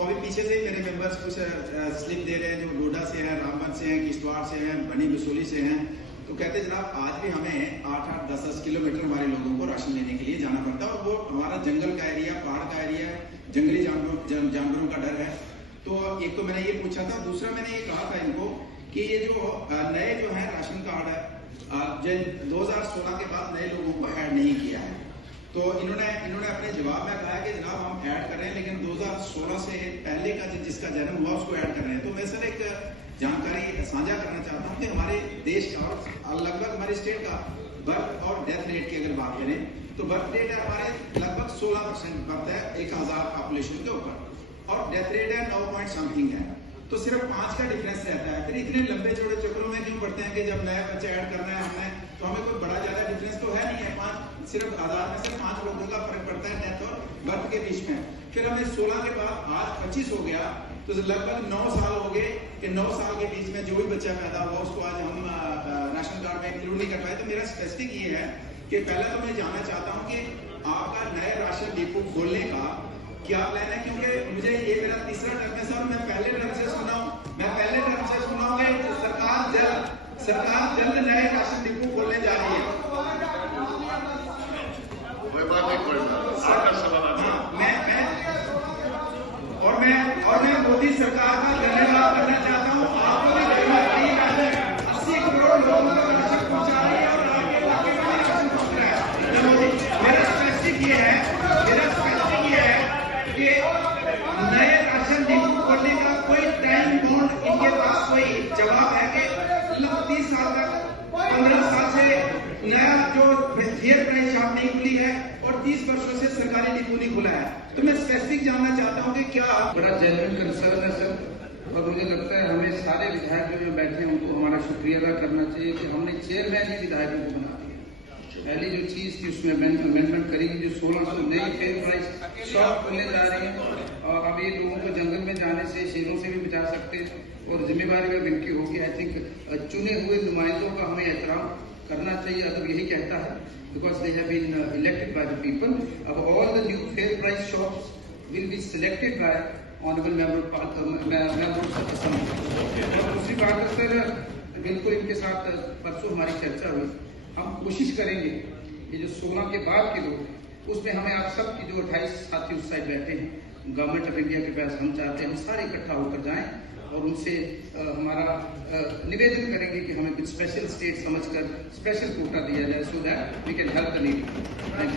तो अभी पीछे से मेरे मेंबर्स कुछ स्लिप दे रहे हैं जो डोडा से हैं, रामबन से हैं, किश्तवाड़ से हैं, बनी बसोली से हैं। तो कहते जनाब आज भी हमें 8-8, 10-10 किलोमीटर हमारे लोगों को राशन लेने के लिए जाना पड़ता है और वो हमारा जंगल का एरिया, पहाड़ का एरिया है, जंगली जानवरों का डर है। तो एक तो मैंने ये पूछा था, दूसरा मैंने ये कहा था इनको कि ये जो नए जो है राशन कार्ड है 2016 के बाद नए लोगों को ऐड नहीं किया है। तो इन्होंने अपने जवाब में कहा कि जनाब हम ऐड कर रहे हैं लेकिन 2016 से पहले का जिसका जन्म हुआ उसको ऐड कर रहे हैं। तो मैं सर एक जानकारी साझा करना चाहता हूँ कि हमारे देश का और लगभग हमारे स्टेट का बर्थ और डेथ रेट की अगर बात करें तो बर्थ रेट है हमारे लगभग 16% बर्थ है 1000 पॉपुलेशन के ऊपर और डेथ रेट है 9 पॉइंट समथिंग है। तो सिर्फ 5 का डिफरेंस रहता है। फिर इतने लंबे चौड़े चक्रों में क्यों पड़ते हैं कि जब नया बच्चा ऐड करना है हमने तो हमें कोई बड़ा ज्यादा डिफरेंस तो है नहीं है। सिर्फ 1000 में से 5 लोगों का फर्क पड़ता है डेथ और बर्थ के बीच में। फिर हमें 16 के बाद आज 25 हो गया तो लगभग 9 साल हो गए कि 9 साल के बीच में जो भी बच्चा पैदा हुआ उसको आज हम राशन कार्ड में इंक्लूड नहीं कर पाए। तो मेरा स्पेसिफिक ये है कि पहले तो मैं जानना चाहता हूँ कि आपका नए राशन डिपो खोलने का क्या प्लान है, क्योंकि मुझे ये मेरा तीसरा टर्म है सर। मैं पहले टर्म से सुना हूँ कि सरकार जल्द नए राशन डिपो खोलने जा रही है। मैं मोदी सरकार का धन्यवाद करना चाहता हूँ। आपको भी 80 करोड़ लोगों को राशन पहुंचा रही है और आपके इलाके में राशन पहुंच रहा है। मेरा स्पेसिफिक ये है कि नए राशन डिपो खोलने का कोई टाइम बाउंड इनके पास कोई जवाब है कि 30 साल तक 15 साल से नया जो फेयर प्राइस शॉप नहीं खुली है और 30 वर्षों से सरकारी डिपो नहीं खुला है। तो मैं स्पेसिफिक जानना चाहता हूँ कि क्या बड़ा जेन्युइन कंसर्न है सर। और मुझे लगता है हमें सारे विधायक जो बैठे हैं उनको हमारा शुक्रिया अदा करना चाहिए कि हमने चेयरमैन ही विधायकों को बना दिया। पहली जो चीज थी उसमें अमेंडमेंट करेगी जो 1600 नई फेयर प्राइस शॉप खोलने जा रही है और अब ये लोगों को जंगल में जाने से शेरों से भी बचा सकते हैं और जिम्मेवारी में विनती होगी। आई थिंक चुने हुए नुमाइंदों का हमें एहतराम करना चाहिए। अदब यही कहता है because they have been elected by the people. All the new fair price shops will be selected by honorable members of assembly. और दूसरी बात है सर, बिल्कुल इनके साथ परसों हमारी चर्चा हुई। हम कोशिश करेंगे ये जो 16 के बाद के लोग उसमें हमें आप सबकी जो 28 साथी उस साइड बैठे हैं गवर्नमेंट ऑफ इंडिया के पास हम चाहते हैं हम सारे इकट्ठा होकर जाएं और उनसे हमारा निवेदन करेंगे कि हमें कुछ स्पेशल स्टेट समझकर स्पेशल कोटा दिया जाए so that we can help the needy.